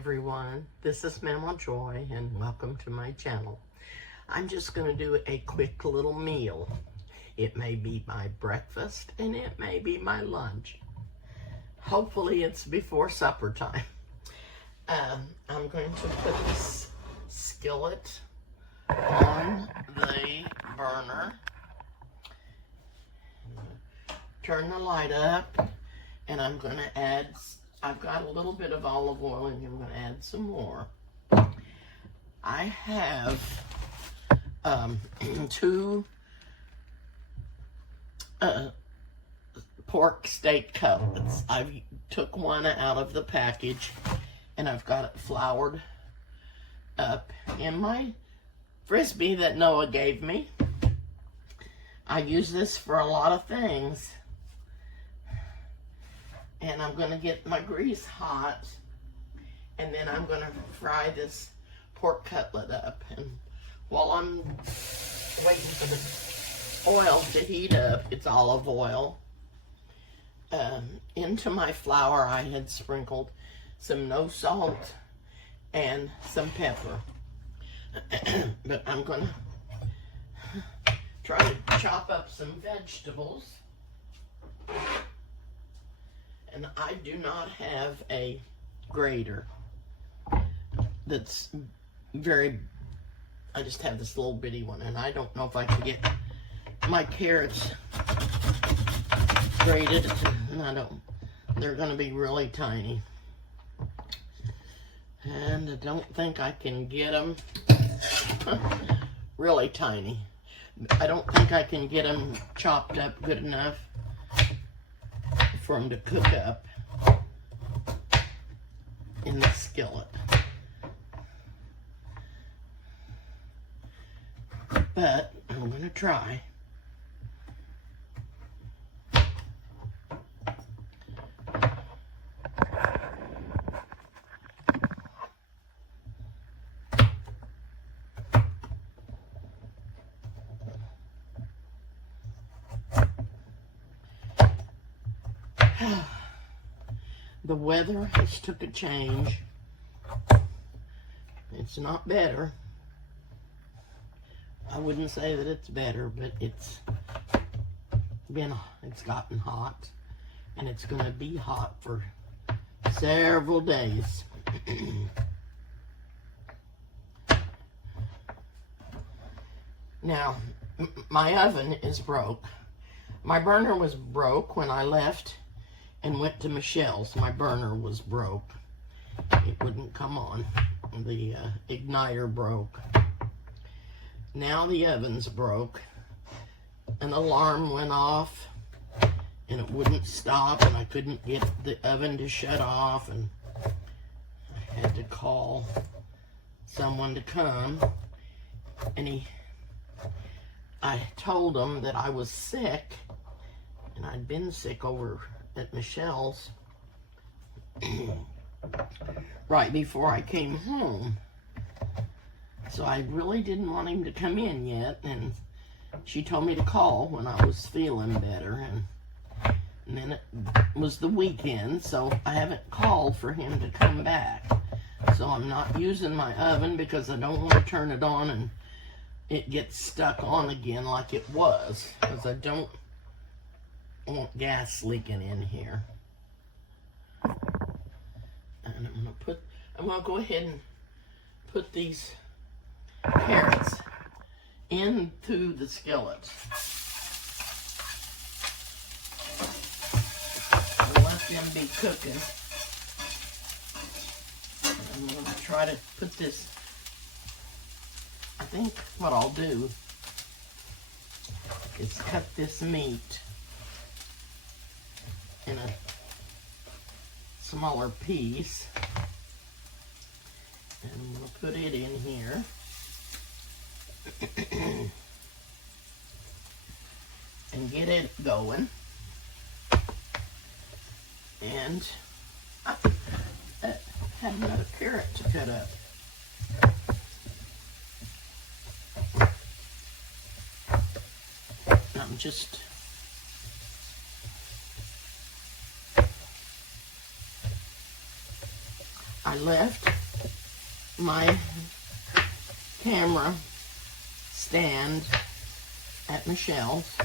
everyone, this is Mama Joy and welcome to my channel. I'm just going to do a quick little meal. It may be my breakfast and it may be my lunch. Hopefully it's before supper time. I'm going to put this skillet on the burner, turn the light up, and I'm going to add, I've got a little bit of olive oil and I'm going to add some more. I have two pork steak cutlets. I took one out of the package and I've got it floured up in my Frisbee that Noah gave me. I use this for a lot of things. And I'm going to get my grease hot, and then I'm going to fry this pork cutlet up. And while I'm waiting for the oil to heat up, it's olive oil, into my flour I had sprinkled some no salt and some pepper. But I'm going to try to chop up some vegetables. And I do not have a grater that's I just have this little bitty one, and I don't know if I can get my carrots grated. They're going to be really tiny. And I don't think I can get them really tiny. I don't think I can get them chopped up good enough for them to cook up in the skillet. But I'm going to try. The weather has took a change. It's not better. I wouldn't say that it's better, but it's gotten hot, and it's going to be hot for several days. Now, my oven is broke. My burner was broke when I left and went to Michelle's. My burner was broke. It wouldn't come on. The igniter broke. Now the oven's broke. An alarm went off and it wouldn't stop, and I couldn't get the oven to shut off, and I had to call someone to come, and I told him that I was sick, and I'd been sick over at Michelle's right before I came home. So I really didn't want him to come in yet, and she told me to call when I was feeling better, and then it was the weekend, so I haven't called for him to come back. So I'm not using my oven because I don't want to turn it on and it gets stuck on again like it was, because I don't want gas leaking in here. And I'm gonna go ahead and put these carrots into the skillet and let them be cooking. I'm gonna try to put this, I think what I'll do is cut this meat in a smaller piece, and I'm going to put it in here. And get it going. And I had another carrot to cut up. I'm just I left my camera stand at Michelle's,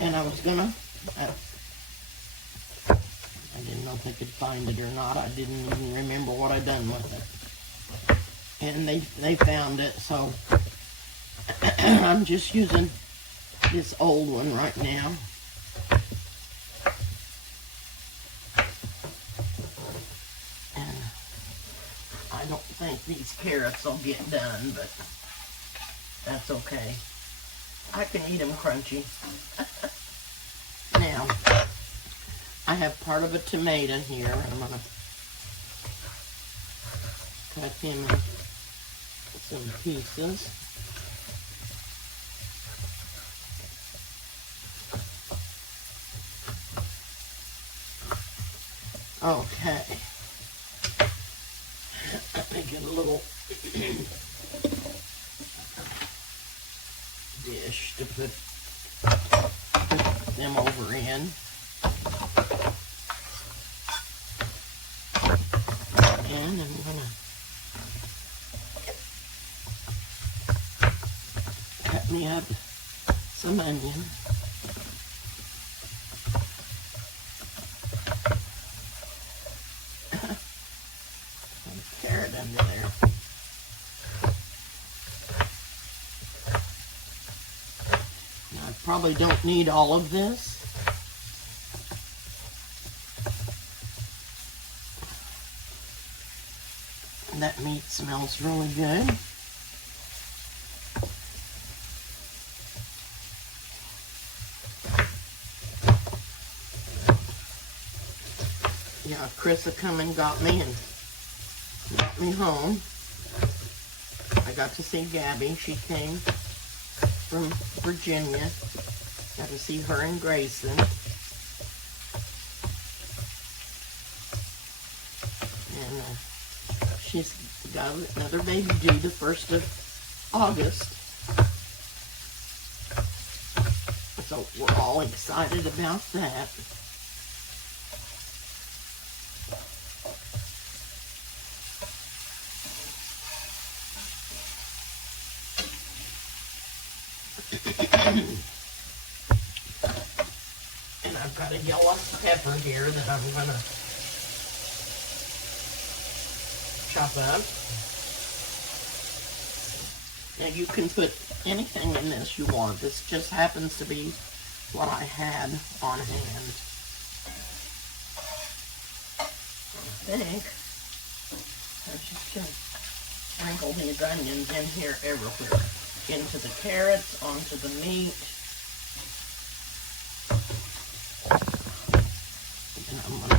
and I was gonna, I didn't know if I could find it or not. I didn't even remember what I'd done with it. And they found it, so I'm just using this old one right now. And I don't think these carrots will get done, but that's okay. I can eat them crunchy. Now, I have part of a tomato here. I'm going to cut him in some pieces. Okay. Let me get a little dish to put them over in. And I'm gonna cut me up some onion. Some carrot under there. Now, I probably don't need all of this. That meat smells really good. Yeah, Chris come and got me home. I got to see Gabby. She came from Virginia. Got to see her and Grayson. And she's got another baby due the 1st of August. So we're all excited about that. And I've got a yellow pepper here that I'm going to chop up. Now you can put anything in this you want. This just happens to be what I had on hand. I think I'm just going to sprinkle these onions in here everywhere. Into the carrots, onto the meat. And I'm going to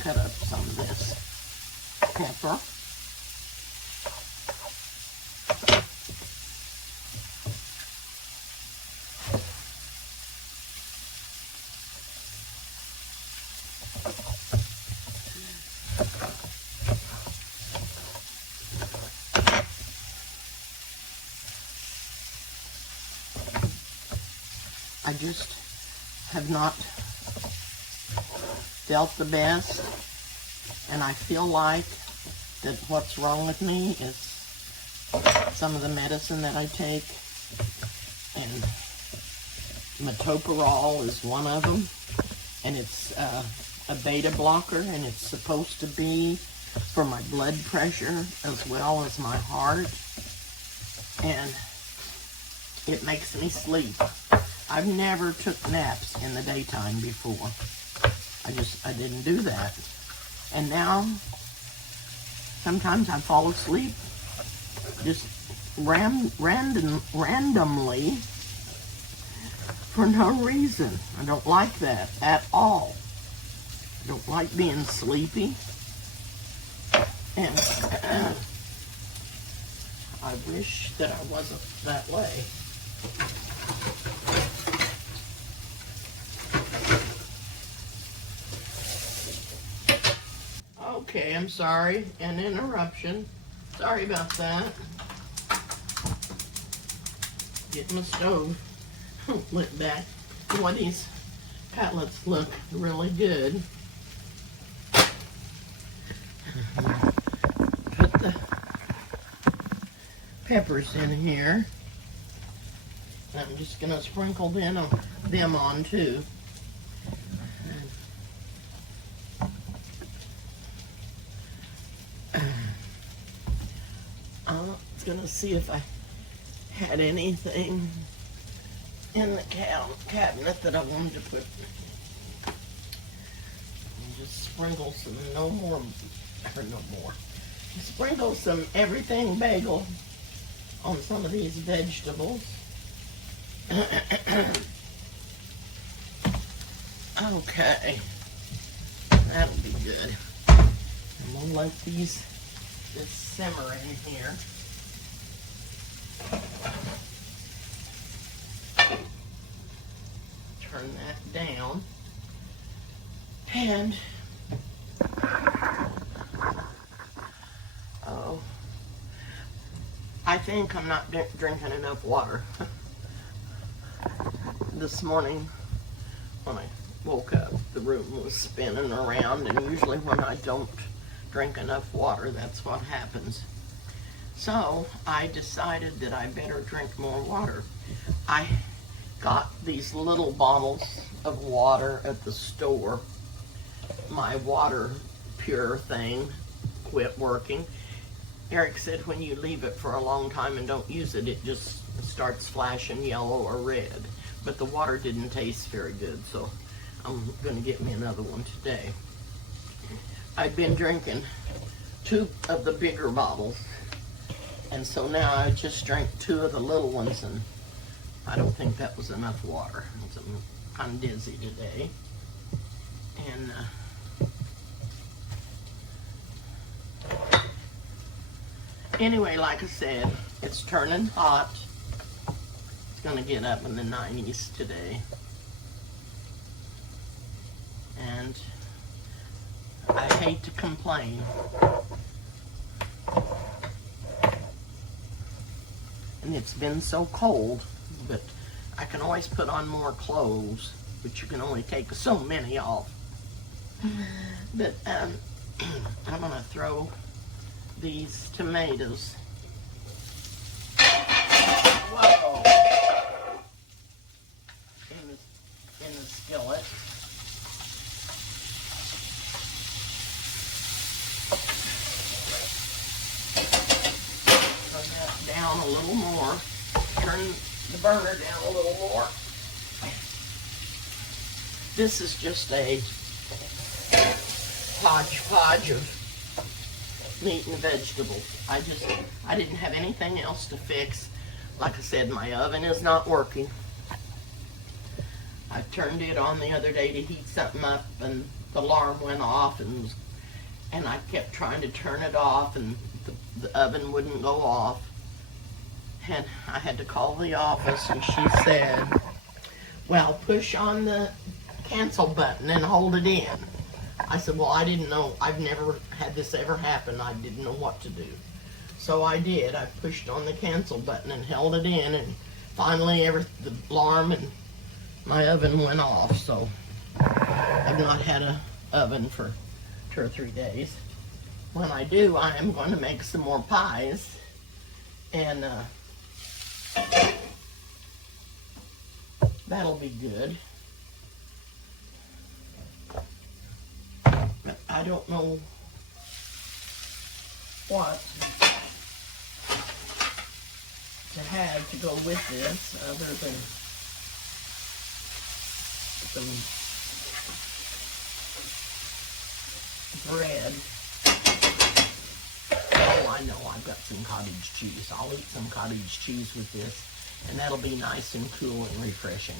cut up some of this pepper. I just have not felt the best, and I feel like that what's wrong with me is some of the medicine that I take, and metoprolol is one of them, and it's a beta blocker, and it's supposed to be for my blood pressure as well as my heart, and it makes me sleep. I've never took naps in the daytime before. I didn't do that. And now, sometimes I fall asleep just randomly for no reason. I don't like that at all. I don't like being sleepy. And I wish that I wasn't that way. Okay, I'm sorry, an interruption. Sorry about that. Get my stove lit back. Boy, these pellets look really good. peppers in here. I'm just going to sprinkle them on too. I was going to see if I had anything in the cabinet that I wanted to put. Just sprinkle some, sprinkle some everything bagel on some of these vegetables. Okay, that'll be good. I'm gonna let this simmer in here. Turn that down. And I think I'm not drinking enough water. This morning when I woke up, the room was spinning around, and usually when I don't drink enough water, that's what happens. So I decided that I better drink more water. I got these little bottles of water at the store. My water pure thing quit working. Eric said when you leave it for a long time and don't use it, it just starts flashing yellow or red. But the water didn't taste very good, so I'm going to get me another one today. I've been drinking 2 of the bigger bottles, and so now I just drank 2 of the little ones, and I don't think that was enough water. I'm kind of dizzy today. And anyway, like I said, it's turning hot. It's going to get up in the 90s today. And I hate to complain. And it's been so cold, but I can always put on more clothes, but you can only take so many off. But I'm going to throw these tomatoes. Whoa! In the skillet. Turn that down a little more. Turn the burner down a little more. This is just a hodgepodge of meat and vegetables. I didn't have anything else to fix. Like I said, my oven is not working. I turned it on the other day to heat something up, and the alarm went off, and I kept trying to turn it off, and the oven wouldn't go off. And I had to call the office, and she said, well, push on the cancel button and hold it in. I said, well, I didn't know. I've never had this ever happen. I didn't know what to do. So I did. I pushed on the cancel button and held it in, and finally the alarm and my oven went off. So I've not had an oven for 2 or 3 days. When I do, I am going to make some more pies, and that'll be good. But I don't know what to have to go with this other than some bread. Oh, I know, I've got some cottage cheese. I'll eat some cottage cheese with this, and that'll be nice and cool and refreshing.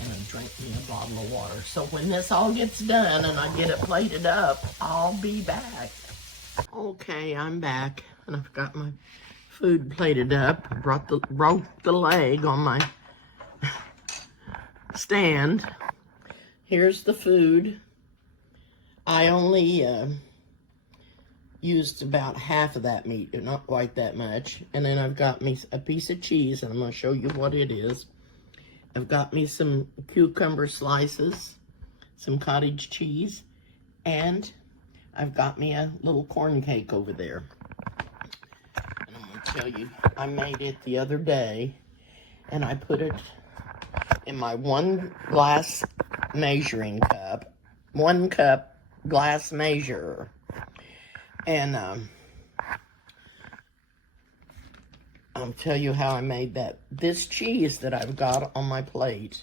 And then drink me a bottle of water. So when this all gets done and I get it plated up, I'll be back. Okay, I'm back, and I've got my food plated up. I broke the leg on my stand. Here's the food. I only used about half of that meat, not quite that much. And then I've got me a piece of cheese, and I'm going to show you what it is. I've got me some cucumber slices, some cottage cheese, and I've got me a little corn cake over there. And I'm going to tell you, I made it the other day, and I put it in my 1 glass measuring cup, 1 cup glass measurer. And I'll tell you how I made that. This cheese that I've got on my plate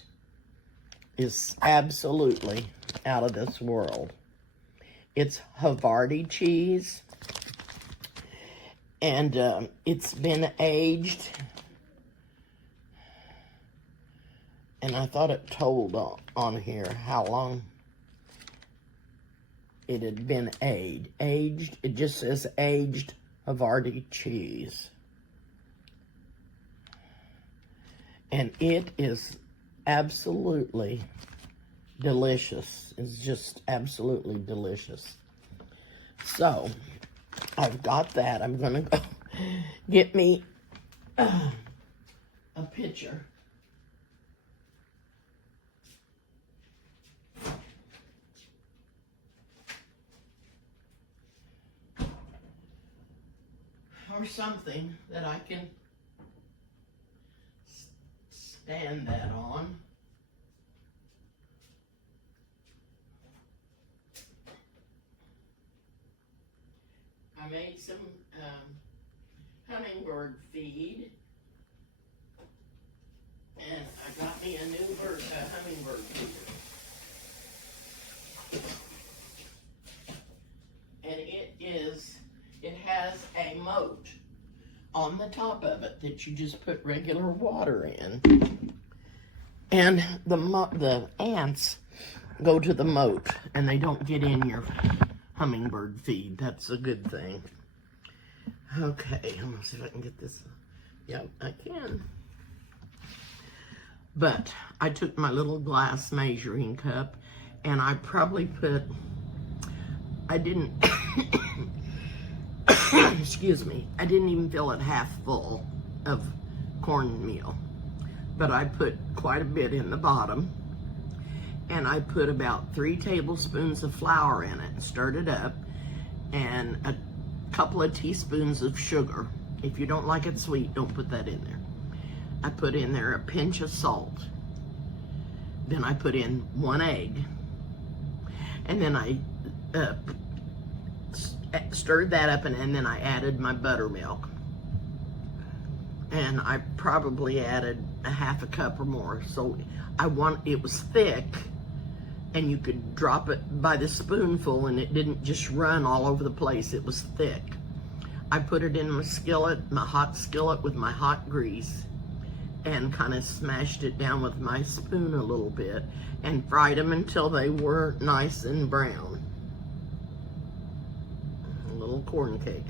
is absolutely out of this world. It's Havarti cheese, and it's been aged, and I thought it told on here how long it had been aged. It just says aged Havarti cheese. And it is absolutely delicious. It's just absolutely delicious. So, I've got that. I'm going to go get me a pitcher. Or something that I can stand that on. I made some hummingbird feed, and I got me a new hummingbird feeder. And it has a moat on the top of it that you just put regular water in. And the ants go to the moat, and they don't get in your hummingbird feed. That's a good thing. Okay, I'm gonna see if I can get this. Yeah, I can. But I took my little glass measuring cup, and I probably put, I didn't, excuse me, I didn't even fill it half full of cornmeal. But I put quite a bit in the bottom. And I put about 3 tablespoons of flour in it and stirred it up, and a couple of teaspoons of sugar. If you don't like it sweet, don't put that in there. I put in there a pinch of salt. Then I put in 1 egg. And then I stirred that up, and then I added my buttermilk. And I probably added a half a cup or more. So it was thick, and you could drop it by the spoonful, and it didn't just run all over the place. It was thick. I put it in my skillet, my hot skillet with my hot grease, and kind of smashed it down with my spoon a little bit, and fried them until they were nice and brown. A little corn cake.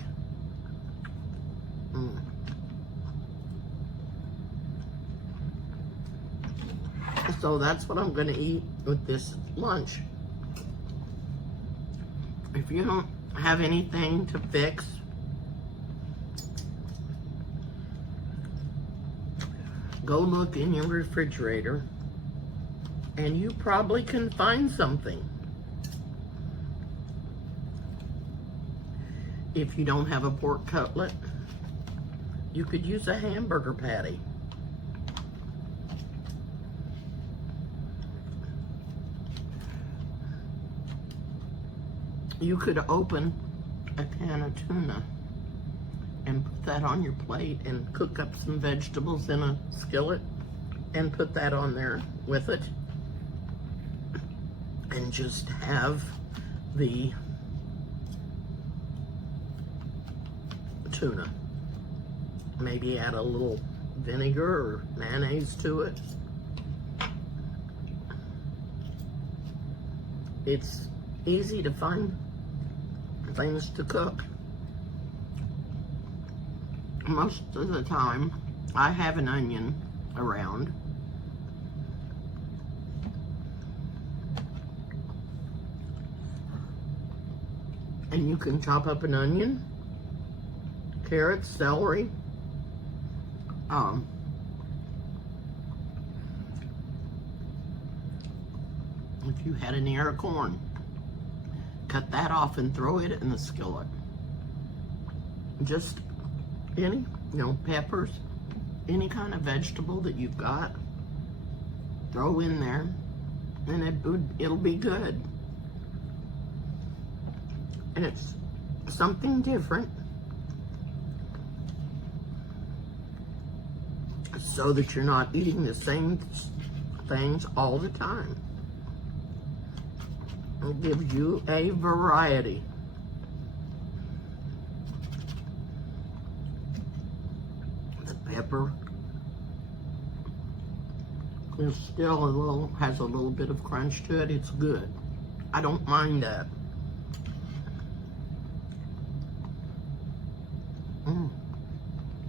So that's what I'm going to eat with this lunch. If you don't have anything to fix, go look in your refrigerator, and you probably can find something. If you don't have a pork cutlet, you could use a hamburger patty. You could open a can of tuna and put that on your plate and cook up some vegetables in a skillet and put that on there with it, and just have the tuna. Maybe add a little vinegar or mayonnaise to it. It's easy to find things to cook. Most of the time, I have an onion around. And you can chop up an onion, carrots, celery, if you had an ear of corn, cut that off and throw it in the skillet. Just any, peppers, any kind of vegetable that you've got, throw in there, and it'll be good. And it's something different, so that you're not eating the same things all the time. It gives you a variety. The pepper is still has a little bit of crunch to it. It's good. I don't mind that.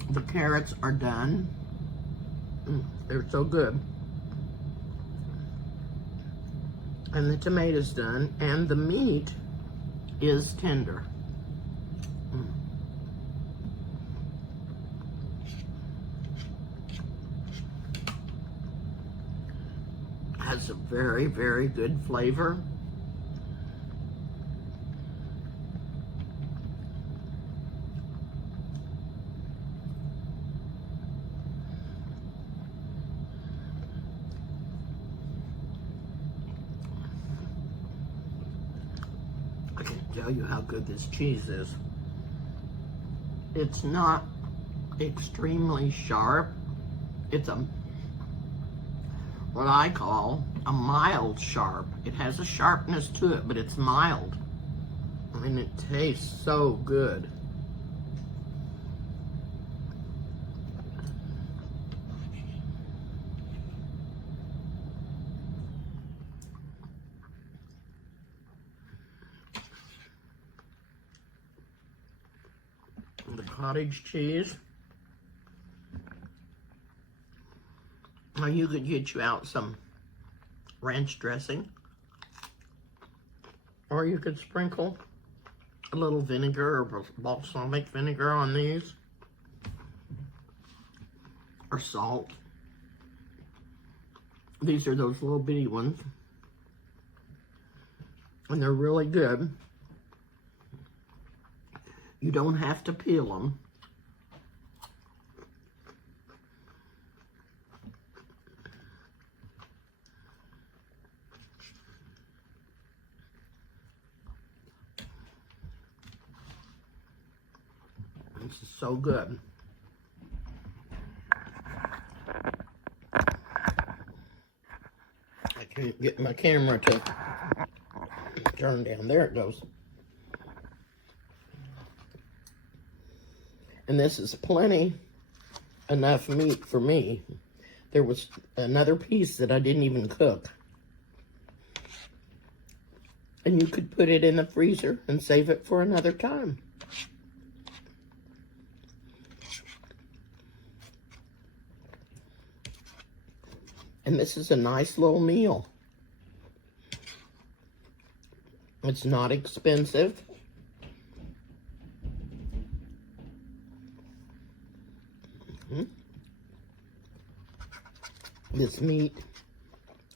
The carrots are done. They're so good. And the tomatoes done, and the meat is tender. Has a very, very good flavor. I can't tell you how good this cheese is. It's not extremely sharp. It's what I call a mild sharp. It has a sharpness to it, but it's mild. And it tastes so good. The cottage cheese. Now you could get you out some ranch dressing, or you could sprinkle a little vinegar or balsamic vinegar on these, or salt. These are those little bitty ones, and they're really good. You don't have to peel them. This is so good. I can't get my camera to turn down. There it goes. And this is plenty enough meat for me. There was another piece that I didn't even cook. And you could put it in the freezer and save it for another time. And this is a nice little meal. It's not expensive. This meat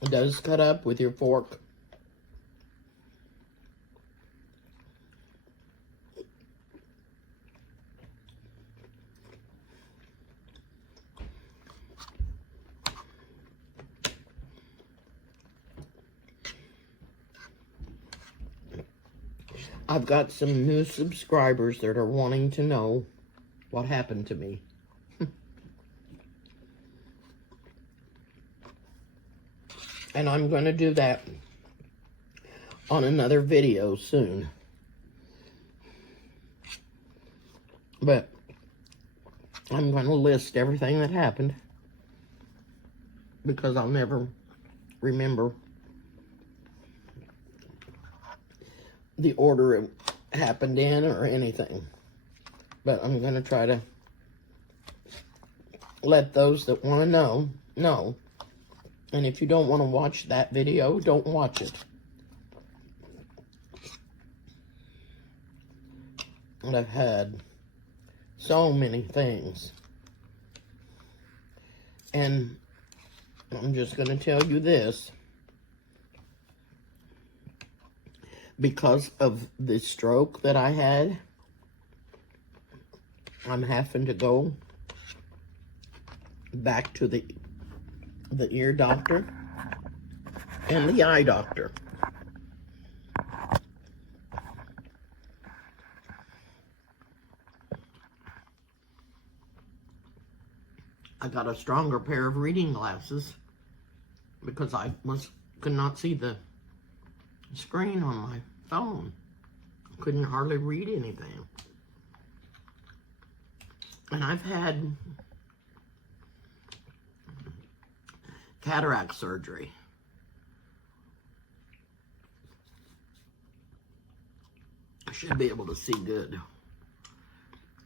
does cut up with your fork. I've got some new subscribers that are wanting to know what happened to me. And I'm going to do that on another video soon. But I'm going to list everything that happened, because I'll never remember the order it happened in or anything. But I'm going to try to let those that want to know. And if you don't want to watch that video, don't watch it. And I've had so many things. And I'm just going to tell you this. Because of the stroke that I had, I'm having to go back to the ear doctor and the eye doctor. I got a stronger pair of reading glasses because I could not see the screen on my phone. Couldn't hardly read anything. And I've had cataract surgery. I should be able to see good.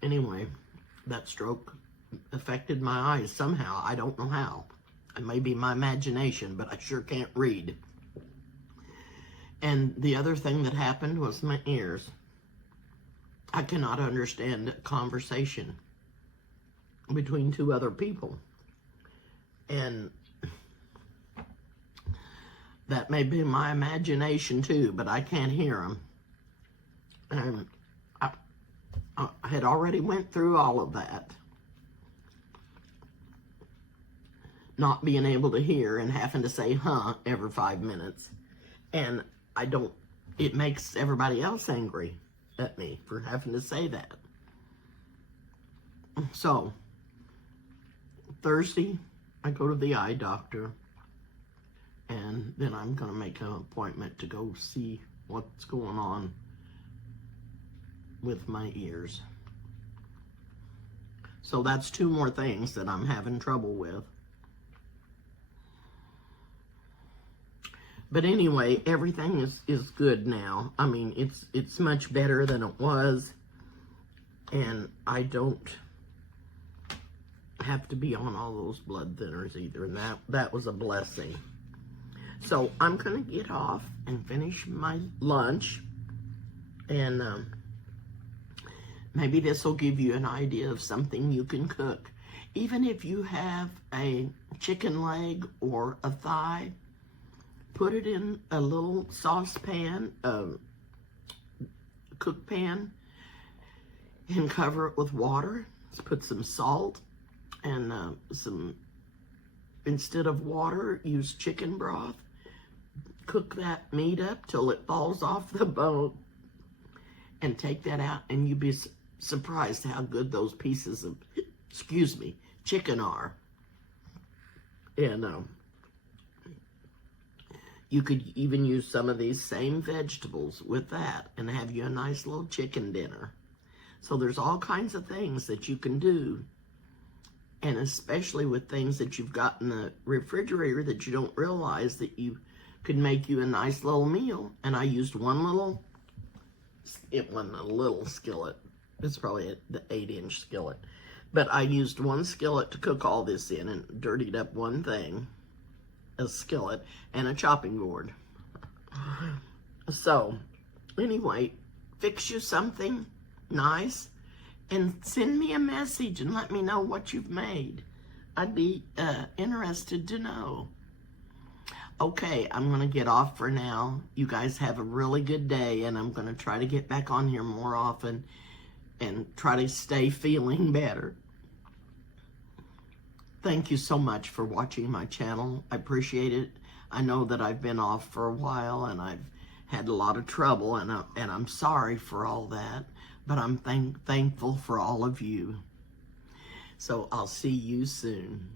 Anyway, that stroke affected my eyes somehow. I don't know how. It may be my imagination, but I sure can't read. And the other thing that happened was my ears. I cannot understand a conversation between two other people. And that may be my imagination too, but I can't hear them. And I had already went through all of that. Not being able to hear and having to say, huh, every 5 minutes. And it makes everybody else angry at me for having to say that. So, Thursday, I go to the eye doctor, and then I'm going to make an appointment to go see what's going on with my ears. So that's 2 more things that I'm having trouble with. But anyway, everything is good now. I mean, it's much better than it was, and I don't have to be on all those blood thinners either, and that was a blessing. So I'm gonna get off and finish my lunch, and maybe this will give you an idea of something you can cook. Even if you have a chicken leg or a thigh, put it in a little saucepan, cook pan, and cover it with water. Put some salt and instead of water, use chicken broth. Cook that meat up till it falls off the bone and take that out, and you'd be surprised how good those pieces of, chicken are. And you could even use some of these same vegetables with that and have you a nice little chicken dinner. So there's all kinds of things that you can do, and especially with things that you've got in the refrigerator that you don't realize that you could make you a nice little meal. And I used it wasn't a little skillet. It's probably the 8-inch skillet. But I used one skillet to cook all this in and dirtied up one thing, a skillet, and a chopping board. So, anyway, fix you something nice and send me a message and let me know what you've made. I'd be interested to know. Okay, I'm going to get off for now. You guys have a really good day, and I'm going to try to get back on here more often and try to stay feeling better. Thank you so much for watching my channel. I appreciate it. I know that I've been off for a while and I've had a lot of trouble, and I'm sorry for all that, but I'm thankful for all of you. So I'll see you soon.